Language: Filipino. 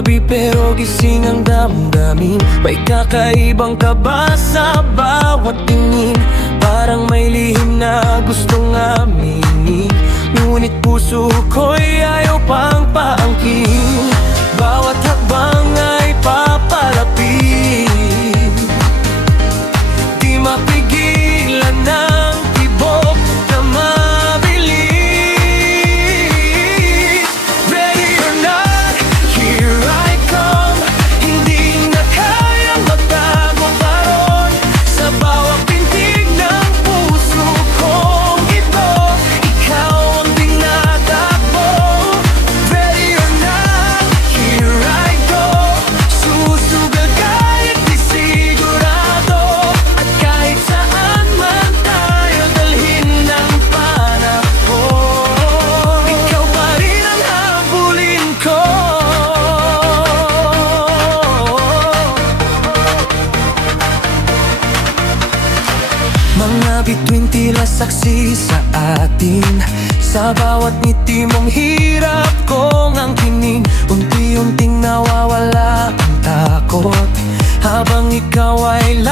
gabi pero gising ang damdamin. May kakaibang kaba sa bawat tingin, parang may lihim na gustong aminin. Ngunit puso ko'y ayaw pang paangkin. Bawat hakbang ay papalapit, di mapigilan ng tibok na mabilis. Ready or not, here I come. Hindi na kayang magtago pa ron. Sa bawat pintig ng puso kong ito, ikaw ang tinatakbo. Ready or not, here I go. Susugal kahit di sigurado, at kahit saan man tayo dalhin ng panahon, ikaw pa rin ang habulin ko. Mga bituin tila saksi sa atin, sa bawat ngiti mong hirap kong angkinin. Unti-unting nawawala ang takot, habang ikaw ay